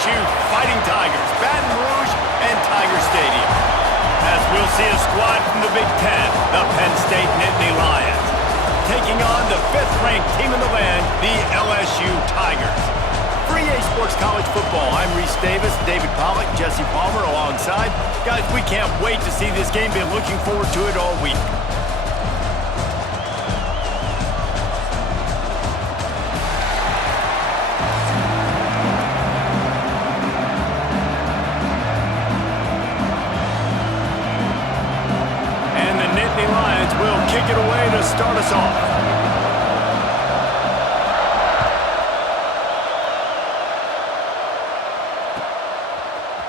LSU Fighting Tigers, Baton Rouge and Tiger Stadium. As we'll see a squad from the Big Ten, the Penn State Nittany Lions, taking on the 5th-ranked team in the land, the LSU Tigers. For EA Sports College Football, I'm Reese Davis, David Pollack, Jesse Palmer alongside. Guys, we can't wait to see this game. Been looking forward to it all week. And the Nittany Lions will kick it away to start us off.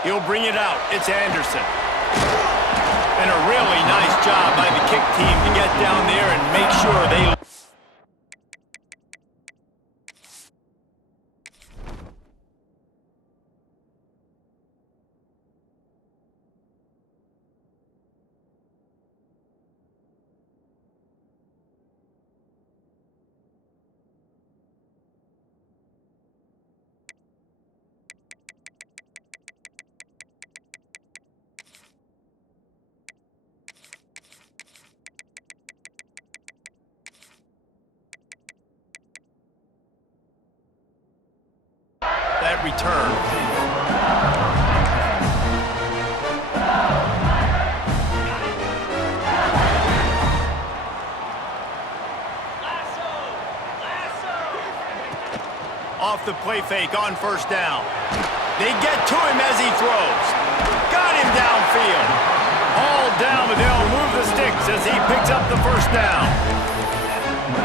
He'll bring it out. It's Anderson. And a really nice job by the kick team to get down there and make sure they... that return. Off the play fake on first down. They get to him as he throws. Got him downfield. All down, but they'll move the sticks as he picks up the first down.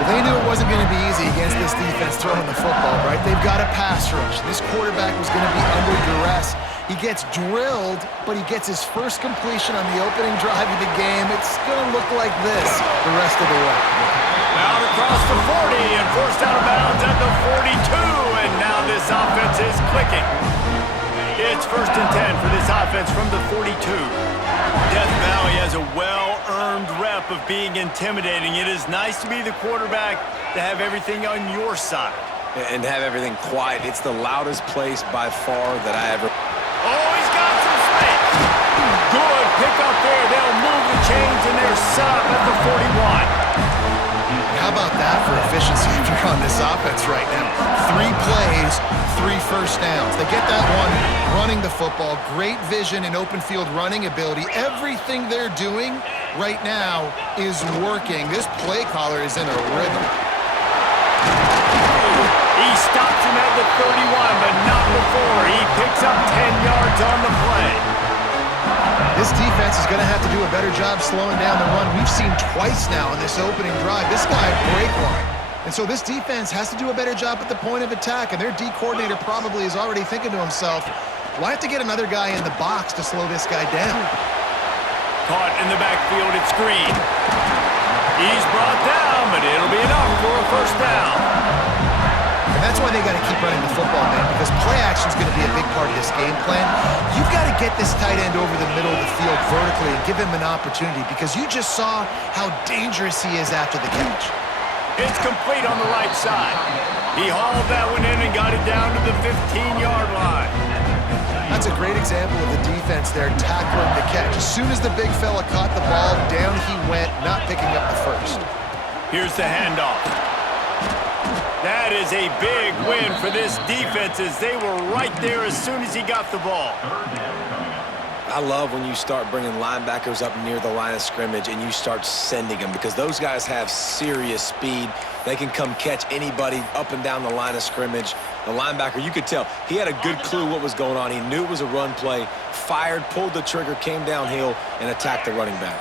They knew it wasn't going to be easy against this defense throwing the football, right? They've got a pass rush. This quarterback was going to be under duress. He gets drilled, but he gets his first completion on the opening drive of the game. It's going to look like this the rest of the way. Out across the 40 and forced out of bounds at the 42, and now this offense is clicking. It's 1st and 10 for this offense from the 42. Death Valley has a well-earned rep of being intimidating. It is nice to be the quarterback, to have everything on your side. And have everything quiet. It's the loudest place by far that I ever... Oh, he's got some space. Good pick up there. They'll move the chains, and they're set up at the 41. How about that for efficiency if you're on this offense right now? 3 plays, 3 first downs. They get that one running the football. Great vision and open field running ability. Everything they're doing right now is working. This play caller is in a rhythm. He stops him at the 31, but not before. He picks up 10 yards on the play. This defense is going to have to do a better job slowing down the run. We've seen twice now in this opening drive. This guy break line. And so this defense has to do a better job at the point of attack. And their D coordinator probably is already thinking to himself, well, I have to get another guy in the box to slow this guy down. Caught in the backfield, it's Green. He's brought down, but it'll be enough for a first down. And that's why they got to keep running the football, man, because play action is going to be a big part of this game plan. You've got to get this tight end over the middle of the field vertically and give him an opportunity, because you just saw how dangerous he is after the catch. It's complete on the right side. He hauled that one in and got it down to the 15-yard line. That's a great example of the defense there tackling the catch. As soon as the big fella caught the ball, down he went, not picking up the first. Here's the handoff. That is a big win for this defense, as they were right there as soon as he got the ball. I love when you start bringing linebackers up near the line of scrimmage and you start sending them, because those guys have serious speed. They can come catch anybody up and down the line of scrimmage. The linebacker, you could tell, he had a good clue what was going on. He knew it was a run play, fired, pulled the trigger, came downhill, and attacked the running back.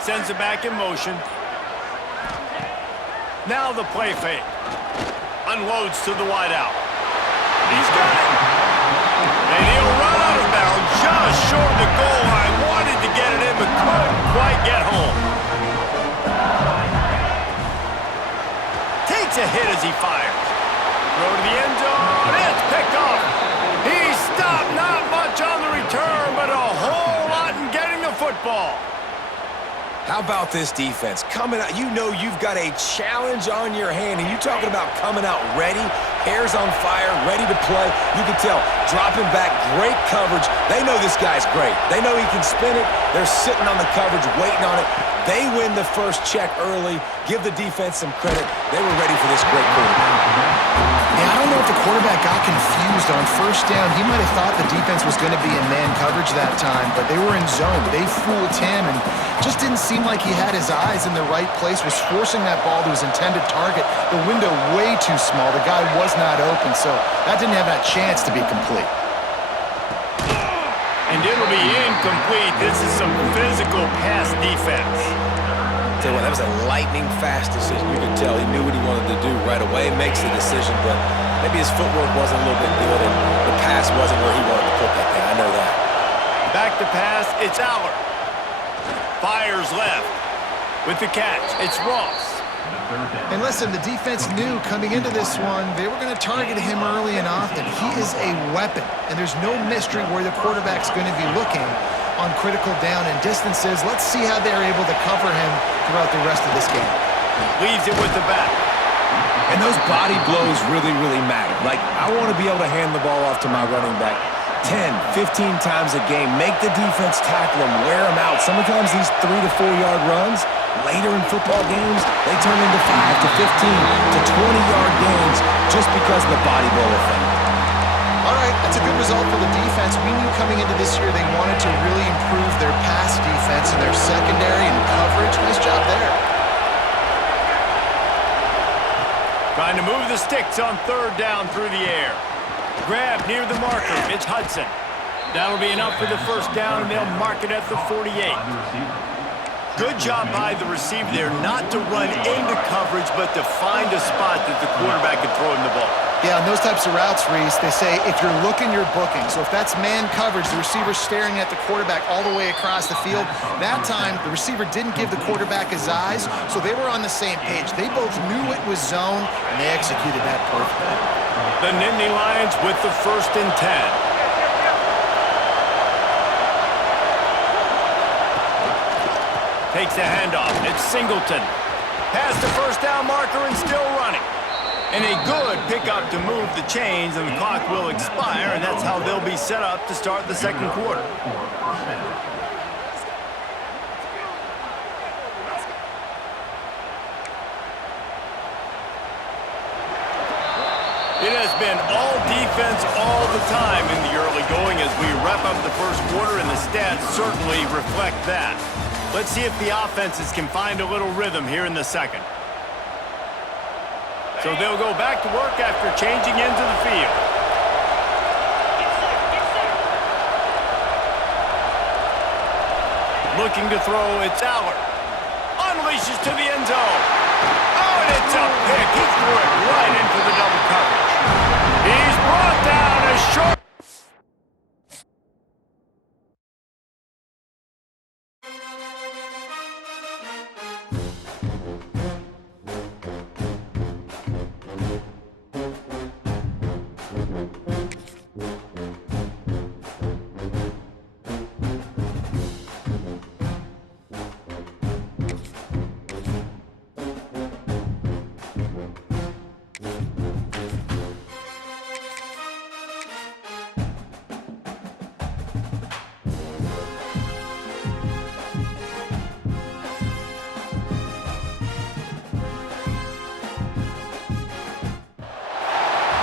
Sends it back in motion. Now the play fake. Unloads to the wideout. He's got it. And he'll run out of bounds just short of the goal line. Wanted to get it in, but couldn't quite get home. Takes a hit as he fires. Throw to the end zone. It's picked off. He stopped, not much on the return, but a whole lot in getting the football. How about this defense? Coming out, you know you've got a challenge on your hand, and you're talking about coming out ready. Hair's on fire, ready to play. You can tell, dropping back, great coverage. They know this guy's great. They know he can spin it. They're sitting on the coverage, waiting on it. They win the first check early. Give the defense some credit. They were ready for this great quarterback. Yeah, I don't know if the quarterback got confused on first down. He might have thought the defense was going to be in man coverage that time, but they were in zone. They fooled him and just didn't seem like he had his eyes in the right place, was forcing that ball to his intended target. The window way too small. The guy was not open, so that didn't have that chance to be complete. And it'll be incomplete. This is some physical pass defense. Tell you what, that was a lightning-fast decision. You could tell he knew what he wanted to do right away, makes the decision, but maybe his footwork wasn't a little bit good, and the pass wasn't where he wanted to put that thing. I know that. Back to pass, it's Aller. Fires left. With the catch, it's Ross. And listen, the defense knew coming into this one, they were going to target him early and often. He is a weapon, and there's no mystery where the quarterback's going to be looking on critical down and distances. Let's see how they're able to cover him throughout the rest of this game. Leaves it with the back. And those body blows really, really matter. Like, I want to be able to hand the ball off to my running back 10, 15 times a game. Make the defense tackle him, wear him out. Sometimes these 3 to 4 yard runs, later in football games, they turn into 5 to 15 to 20-yard gains just because of the body blow effect. All right, that's a good result for the defense. We knew coming into this year they wanted to really improve their pass defense and their secondary and coverage. Nice job there. Trying to move the sticks on third down through the air. Grab near the marker, it's Hudson. That'll be enough for the first down, and they'll mark it at the 48. Good job by the receiver there, not to run into coverage, but to find a spot that the quarterback can throw him the ball. Yeah, on those types of routes, Reese, they say if you're looking, you're booking. So if that's man coverage, the receiver's staring at the quarterback all the way across the field. That time, the receiver didn't give the quarterback his eyes, so they were on the same page. They both knew it was zone, and they executed that perfectly. The Nittany Lions with the 1st and 10. Takes the handoff. It's Singleton. Past the first down marker and still running. And a good pickup to move the chains, and the clock will expire, and that's how they'll be set up to start the second quarter. It has been all defense all the time in the early going as we wrap up the first quarter, and the stats certainly reflect that. Let's see if the offenses can find a little rhythm here in the second. So they'll go back to work after changing into the field. Looking to throw, it's Aller. Unleashes to the end zone. Oh, and it's a pick. He threw it right into the double coverage. He's brought down a short.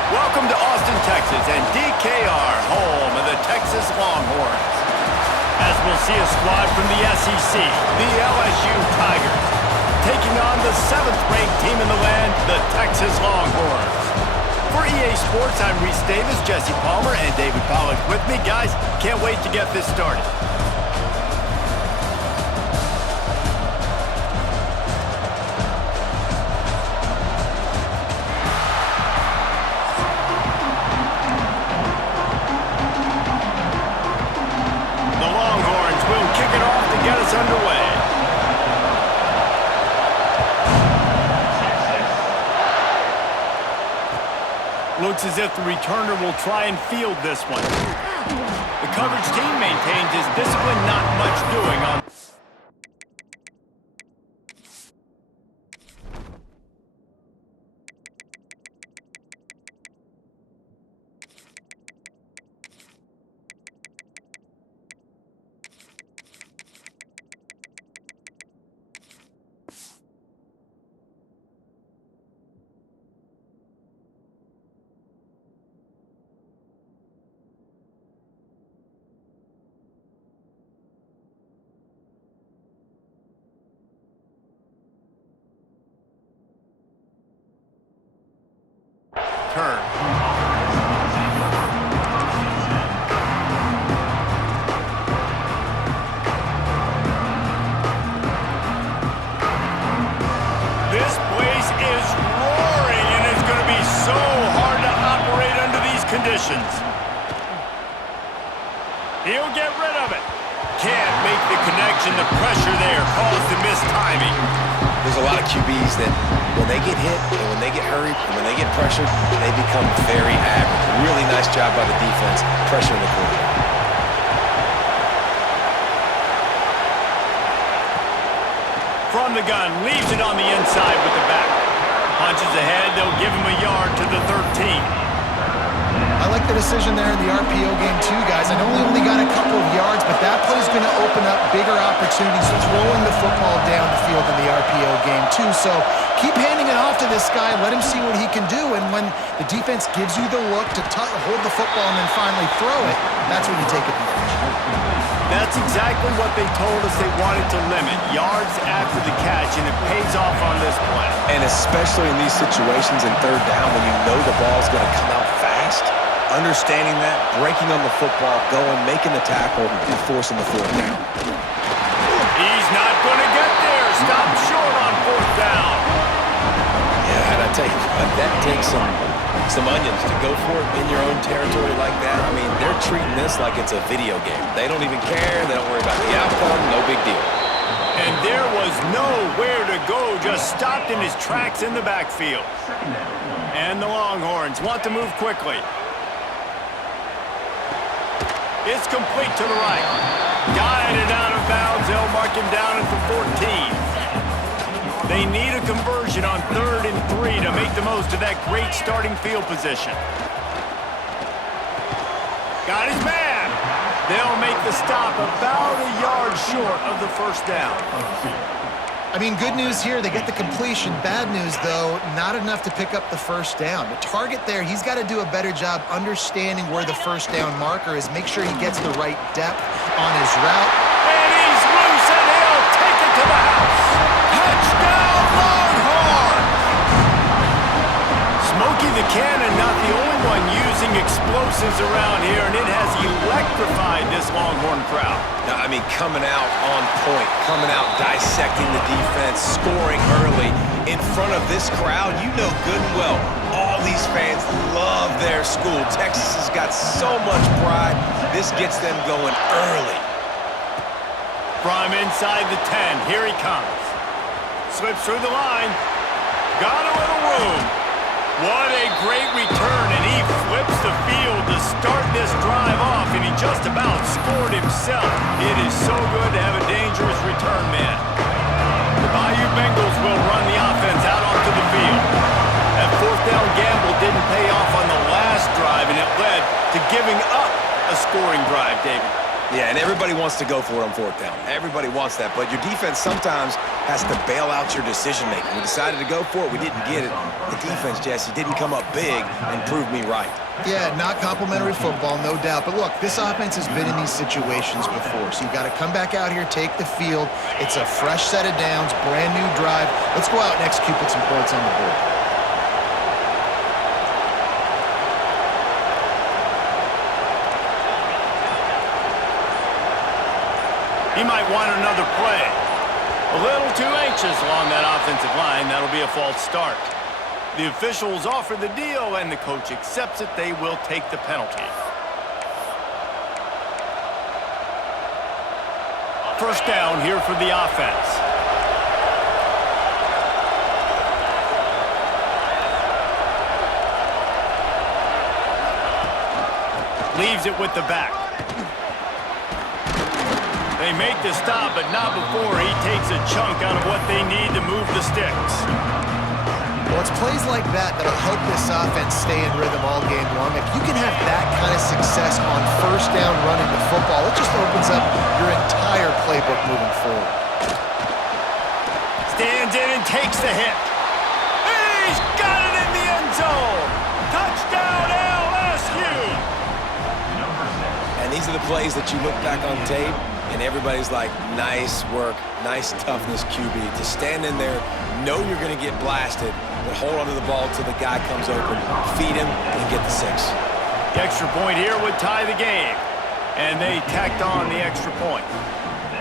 Welcome to Austin, Texas, and DKR, home of the Texas Longhorns. As we'll see a squad from the SEC, the LSU Tigers, taking on the 7th-ranked team in the land, the Texas Longhorns. For EA Sports, I'm Reese Davis, Jesse Palmer, and David Pollack with me. Guys, can't wait to get this started. Underway. Looks as if the returner will try and field this one. The coverage team maintains his discipline, not much doing on. return. This place is roaring, and it's going to be so hard to operate under these conditions. He'll get rid of it. Can't make the connection. The pressure there caused the missed timing. There's a lot of QBs that when they get hit and when they get hurried and when they get pressured, they become very average. Really nice job by the defense pressuring the quarterback. From the gun, leaves it on the inside with the back. Punches ahead, they'll give him a yard to the 13. I like the decision there in the RPO game too, guys. I know we only got a couple of yards, but that play is going to open up bigger opportunities throwing the football down the field in the RPO game too. So keep handing it off to this guy. Let him see what he can do. And when the defense gives you the look to hold the football and then finally throw it, that's when you take advantage. That's exactly what they told us they wanted to limit. Yards after the catch, and it pays off on this play. And especially in these situations in third down when you know the ball's going to come out fast, understanding that, breaking on the football, going, making the tackle, and forcing the fourth down. He's not going to get there. Stop short on fourth down. Yeah, and I tell you what, that takes some onions to go for it in your own territory like that. I mean, they're treating this like it's a video game. They don't even care. They don't worry about the outcome. No big deal. And there was nowhere to go. Just stopped in his tracks in the backfield. And the Longhorns want to move quickly. It's complete to the right. Guided out of bounds. They'll mark him down at the 14. They need a conversion on 3rd and 3 to make the most of that great starting field position. Got his man. They'll make the stop about a yard short of the first down. I mean, good news here, they get the completion. Bad news, though, not enough to pick up the first down. The target there, he's got to do a better job understanding where the first down marker is, make sure he gets the right depth on his route. And he's loose, and he'll take it to the house. Touchdown, Longhorns! Smokey the Cannon, not the only one using explosives around here, and it has electrified this Longhorn crowd. Now, I mean, coming out on point, coming out dissecting the defense, scoring early in front of this crowd. You know good and well, all these fans love their school. Texas has got so much pride. This gets them going early. From inside the 10, here he comes. Slips through the line. Got a little room. What a great return, and he flips the field to start this drive off, and he just about scored himself. It is so good to have a dangerous return man. The Bayou Bengals will run the offense out onto the field. That fourth down gamble didn't pay off on the last drive, and it led to giving up a scoring drive, David. Yeah, and everybody wants to go for it on fourth down. Everybody wants that, but your defense sometimes has to bail out your decision-making. We decided to go for it. We didn't get it. The defense, Jesse, didn't come up big and prove me right. Yeah, not complimentary football, no doubt. But look, this offense has been in these situations before, so you've got to come back out here, take the field. It's a fresh set of downs, brand new drive. Let's go out and execute, put some points on the board. He might want another play. A little too anxious along that offensive line. That'll be a false start. The officials offer the deal, and the coach accepts it. They will take the penalty. First down here for the offense. Leaves it with the back. They make the stop, but not before he takes a chunk out of what they need to move the sticks. Well, it's plays like that that'll help this offense stay in rhythm all game long. If you can have that kind of success on first down running the football, it just opens up your entire playbook moving forward. Stands in and takes the hit. He's got it in the end zone. Touchdown, LSU. And these are the plays that you look back on tape and everybody's like, nice work, nice toughness, QB. To stand in there, know you're going to get blasted, but hold onto the ball until the guy comes open, feed him, and get the 6. The extra point here would tie the game, and they tacked on the extra point.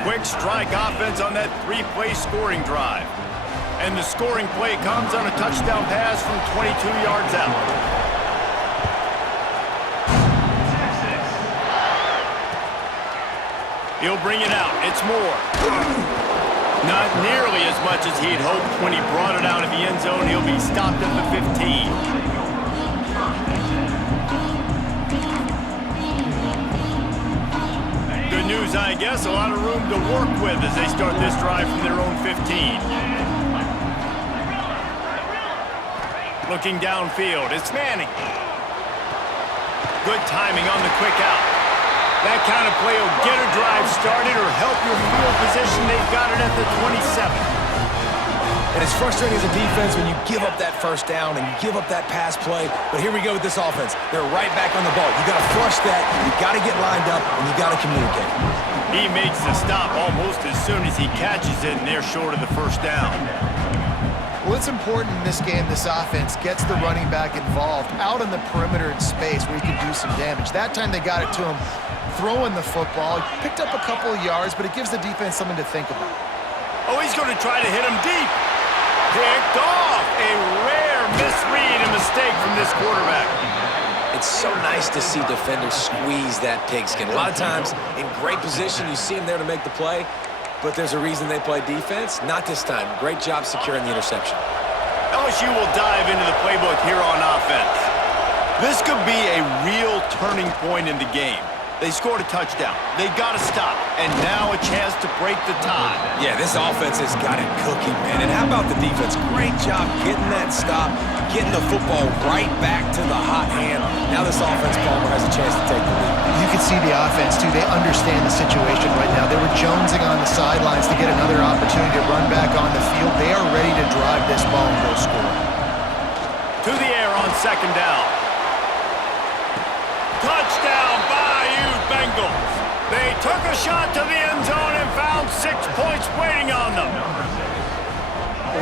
Quick strike offense on that 3-play scoring drive. And the scoring play comes on a touchdown pass from 22 yards out. He'll bring it out. It's Moore. Not nearly as much as he'd hoped when he brought it out of the end zone. He'll be stopped at the 15. Good news, I guess. A lot of room to work with as they start this drive from their own 15. Looking downfield, it's Manning. Good timing on the quick out. That kind of play will get a drive started or help your field position. They've got it at the 27. And it's frustrating as a defense when you give up that first down and you give up that pass play. But here we go with this offense. They're right back on the ball. You got to flush that, you got to get lined up, and you got to communicate. He makes the stop almost as soon as he catches it, and they're short of the first down. Well, it's important in this game this offense gets the running back involved out on the perimeter in space where he can do some damage. That time they got it to him throwing the football. He picked up a couple of yards, but it gives the defense something to think about. Oh, he's going to try to hit him deep. Picked off. A rare misread and mistake from this quarterback. It's so nice to see defenders squeeze that pigskin. A lot of times in great position, you see him there to make the play. But there's a reason they play defense. Not this time. Great job securing the interception. LSU will dive into the playbook here on offense. This could be a real turning point in the game. They scored a touchdown. They got to stop. And now a chance to break the tie. Yeah, this offense has got it cooking, man. And how about the defense? Great job getting that stop, getting the football right back to the hot hand. Now this offense, Palmer, has a chance to take the lead. You can see the offense, too. They understand the situation right now. They were jonesing on the sidelines to get another opportunity to run back on the field. They are ready to drive this ball and go score. To the air on second down. Touchdown, Bayou Bengals. They took a shot to the end zone and found 6 points waiting on them.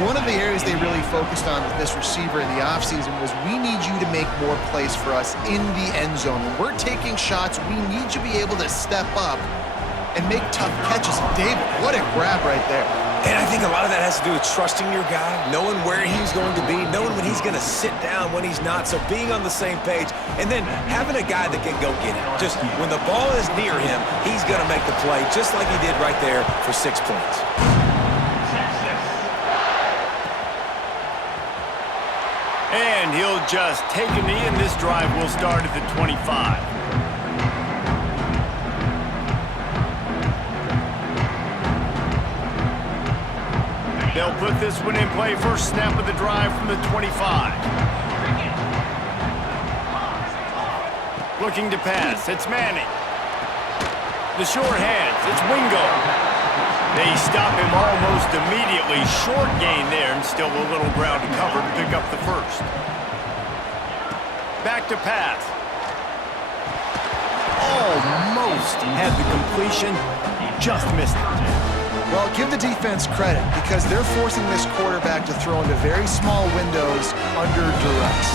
One of the areas they really focused on with this receiver in the offseason was we need you to make more plays for us in the end zone. When we're taking shots, we need you to be able to step up and make tough catches. David, what a grab right there. And I think a lot of that has to do with trusting your guy, knowing where he's going to be, knowing when he's going to sit down, when he's not, so being on the same page, and then having a guy that can go get it. Just when the ball is near him, he's going to make the play, just like he did right there for 6 points. And he'll just take a knee, and this drive will start at the 25. They'll put this one in play. First snap of the drive from the 25. Looking to pass. It's Manning. The short hands. It's Wingo. They stop him almost immediately. Short gain there, and still a little ground to cover to pick up the first. Back to pass. Almost had the completion. Just missed it. Well, give the defense credit because they're forcing this quarterback to throw into very small windows under duress.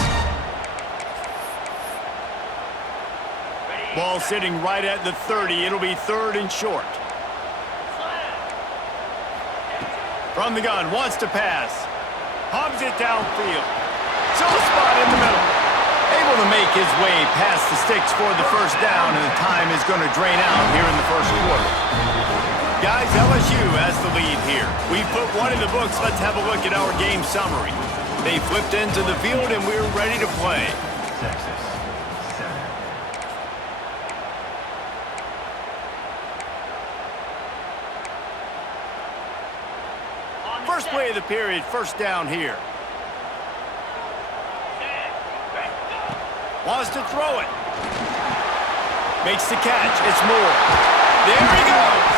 Ball sitting right at the 30. It'll be third and short. From the gun, wants to pass. Hubs it downfield. Soft spot in the middle. Able to make his way past the sticks for the first down, and the time is going to drain out here in the first quarter. Guys, LSU has the lead here. We've put one in the books. Let's have a look at our game summary. They flipped into the field, and we're ready to play. First play of the period, first down here. Wants to throw it. Makes the catch. It's Moore. There he goes.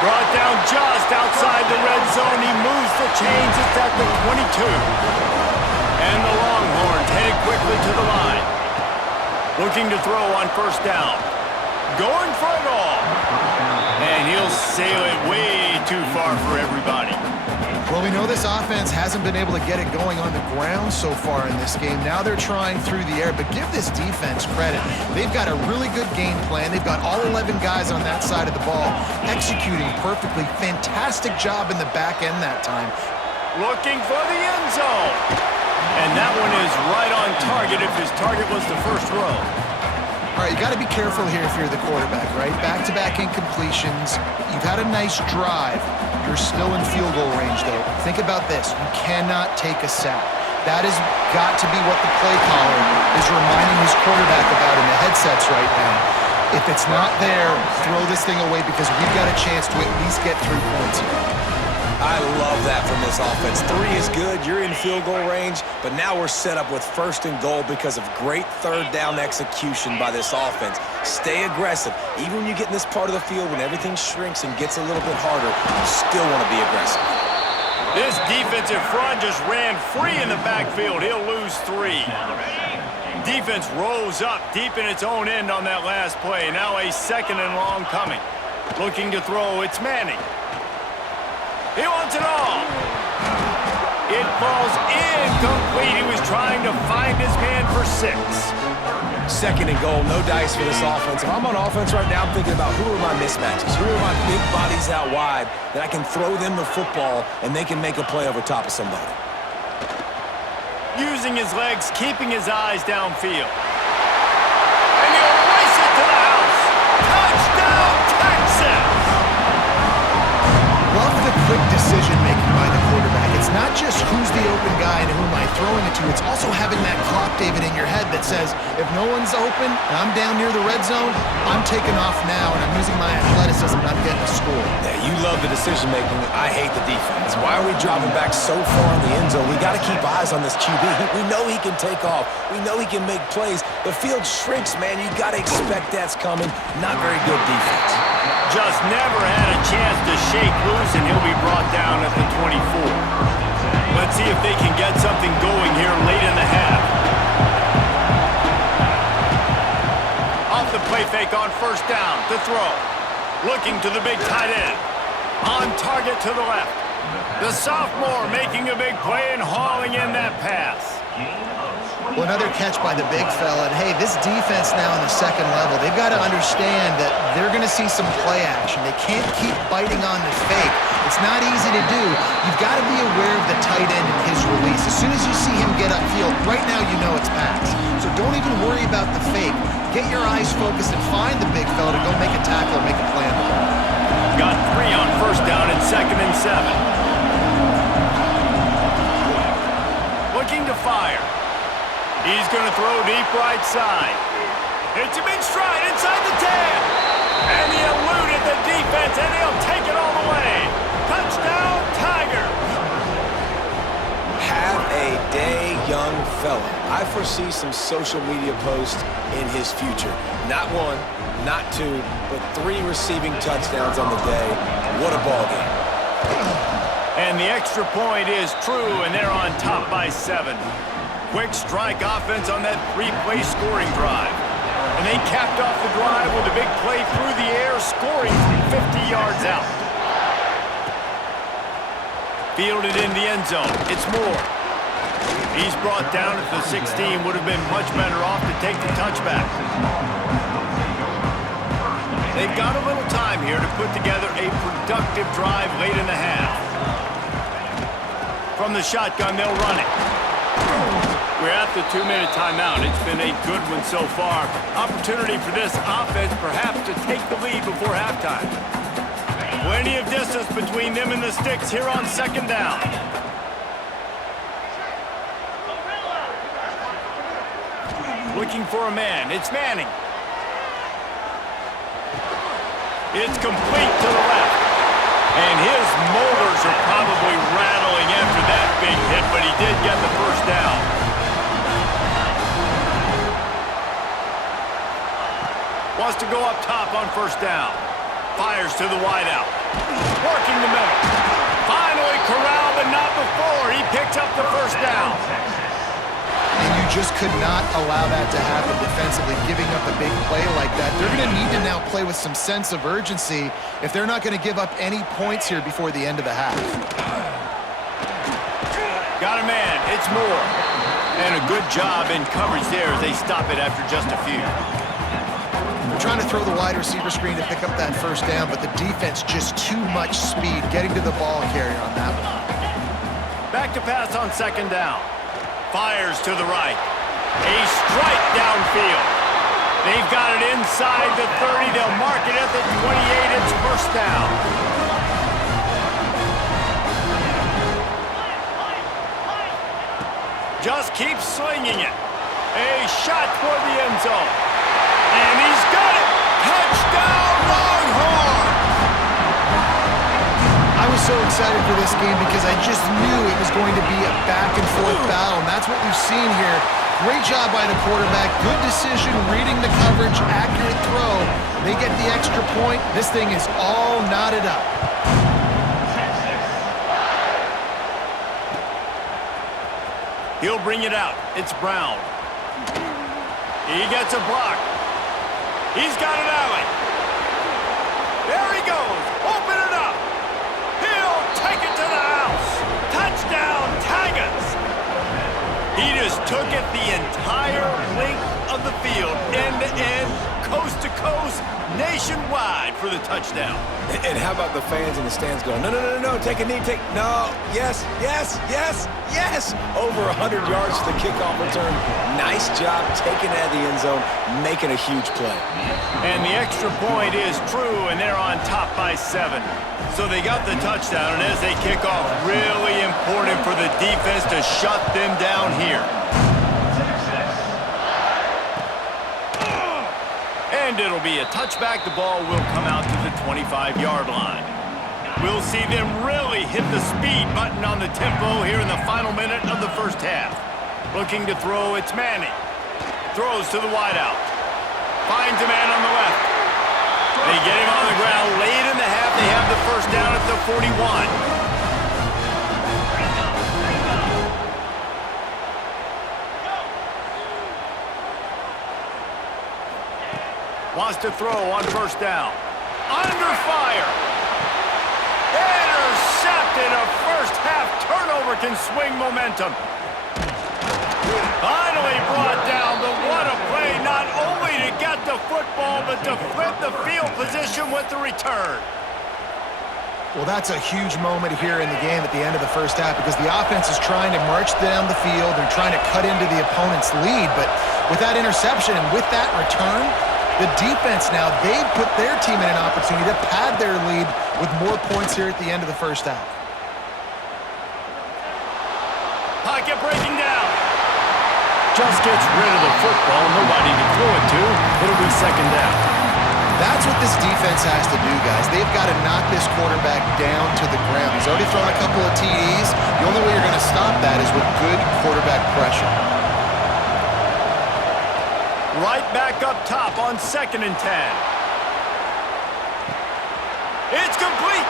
Brought down just outside the red zone. He moves the chains. It's at the 22. And the Longhorns headed quickly to the line. Looking to throw on first down. Going for it all. And he'll sail it way too far for everybody. Well, we know this offense hasn't been able to get it going on the ground so far in this game. Now they're trying through the air, but give this defense credit. They've got a really good game plan. They've got all 11 guys on that side of the ball executing perfectly. Fantastic job in the back end that time. Looking for the end zone. And that one is right on target if his target was the first row. All right, you got to be careful here if you're the quarterback, right? Back-to-back incompletions. You've had a nice drive. You're still in field goal range, though. Think about this. You cannot take a sack. That has got to be what the play caller is reminding his quarterback about in the headsets right now. If it's not there, throw this thing away because we've got a chance to at least get 3 points here. I love that from this offense. 3 is good. You're in field goal range, but now we're set up with 1st and goal because of great third down execution by this offense. Stay aggressive. Even when you get in this part of the field, when everything shrinks and gets a little bit harder, you still want to be aggressive. This defensive front just ran free in the backfield. He'll lose 3. Defense rolls up deep in its own end on that last play. Now a 2nd and long coming. Looking to throw, it's Manning. He wants it all. It falls incomplete. He was trying to find his man for 6. 2nd and goal, no dice for this offense. If I'm on offense right now, I'm thinking about who are my mismatches? Who are my big bodies out wide that I can throw them the football and they can make a play over top of somebody? Using his legs, keeping his eyes downfield. And he'll race it to the house. Touchdown, Texas! Love the quick decision-making by the quarterback. It's not just who's the open guy and who am I throwing it to. It's also having that clock, David, in your head that says, if no one's open and I'm down near the red zone, I'm taking off now and I'm using my athleticism and I'm getting a score. Yeah, you love the decision-making. I hate the defense. Why are we dropping back so far in the end zone? We got to keep eyes on this QB. We know he can take off. We know he can make plays. The field shrinks, man. You got to expect that's coming. Not very good defense. Just never had a chance to shake loose, and he'll be brought down at the 24. Let's see if they can get something going here late in the half. Off the play fake on 1st down to throw. Looking to the big tight end. On target to the left. The sophomore making a big play and hauling in that pass. Well, another catch by the big fella. And, hey, this defense now in the 2nd level, they've got to understand that they're going to see some play action. They can't keep biting on the fake. It's not easy to do. You've got to be aware of the tight end and his release. As soon as you see him get upfield, right now you know it's pass. So don't even worry about the fake. Get your eyes focused and find the big fella to go make a tackle or make a play on the ball. Got 3 on 1st down and 2nd and 7. Looking to fire. He's going to throw deep right side. It's a big stride inside the 10. And he eluded the defense, and he'll take it all the way. Touchdown, Tigers. Have a day, young fella. I foresee some social media posts in his future. Not 1, not 2, but 3 receiving touchdowns on the day. What a ball game. And the extra point is true, and they're on top by 7. Quick strike offense on that 3-play scoring drive. And they capped off the drive with a big play through the air, scoring from 50 yards out. Fielded in the end zone. It's Moore. He's brought down at the 16. Would have been much better off to take the touchback. They've got a little time here to put together a productive drive late in the half. From the shotgun, they'll run it. We're at the 2-minute timeout. It's been a good one so far. Opportunity for this offense perhaps to take the lead before halftime. Plenty of distance between them and the sticks here on 2nd down. Looking for a man. It's Manning. It's complete to the left. And his motors are probably rattling after that big hit, but he did get the 1st down. Wants to go up top on 1st down. Fires to the wideout. Working the middle. Finally corralled, but not before. He picks up the 1st down. And you just could not allow that to happen defensively, giving up a big play like that. They're going to need to now play with some sense of urgency if they're not going to give up any points here before the end of the half. Got a man. It's Moore. And a good job in coverage there as they stop it after just a few. They're trying to throw the wide receiver screen to pick up that first down, but the defense just too much speed getting to the ball carrier on that one. Back to pass on second down. Fires to the right. A strike downfield. They've got it inside the 30. They'll mark it at the 28. It's first down. Just keeps slinging it. A shot toward the end zone. And he's got it. Touchdown, Longhorns! I was so excited for this game because I just knew it was going to be a back-and-forth battle, and that's what we've seen here. Great job by the quarterback. Good decision, reading the coverage, accurate throw. They get the extra point. This thing is all knotted up. He'll bring it out. It's Brown. He gets a block. He's got an alley. There he goes. Open it up. He'll take it to the house. Touchdown, Tigers. He just took it the entire length of the field, end to end, coast to coast, nationwide for the touchdown. And how about the fans in the stands going, no, no, no, no, take a knee, no, yes, yes, yes, yes. Over 100 yards to the kickoff return. Nice job taking that to the end zone, making a huge play. And the extra point is true, and they're on top by 7. So they got the touchdown, and as they kick off, really important for the defense to shut them down here. And it'll be a touchback. The ball will come out to the 25-yard line. We'll see them really hit the speed button on the tempo here in the final minute of the first half. Looking to throw, it's Manning. Throws to the wideout. Finds a man on the left. They get him on the ground late in the half. They have the first down at the 41. Wants to throw on first down. Under fire. Intercepted. A first half turnover can swing momentum. Finally brought down, but what a play, not only to get the football, but to flip the field position with the return. Well, that's a huge moment here in the game at the end of the first half because the offense is trying to march down the field. They're trying to cut into the opponent's lead, but with that interception and with that return, the defense now, they've put their team in an opportunity to pad their lead with more points here at the end of the first half. Pocket breaking down. Just gets rid of the football. Nobody to throw it to. It'll be second down. That's what this defense has to do, guys. They've got to knock this quarterback down to the ground. He's already thrown a couple of TDs. The only way you're going to stop that is with good quarterback pressure. Right back up top on 2nd and 10. It's complete.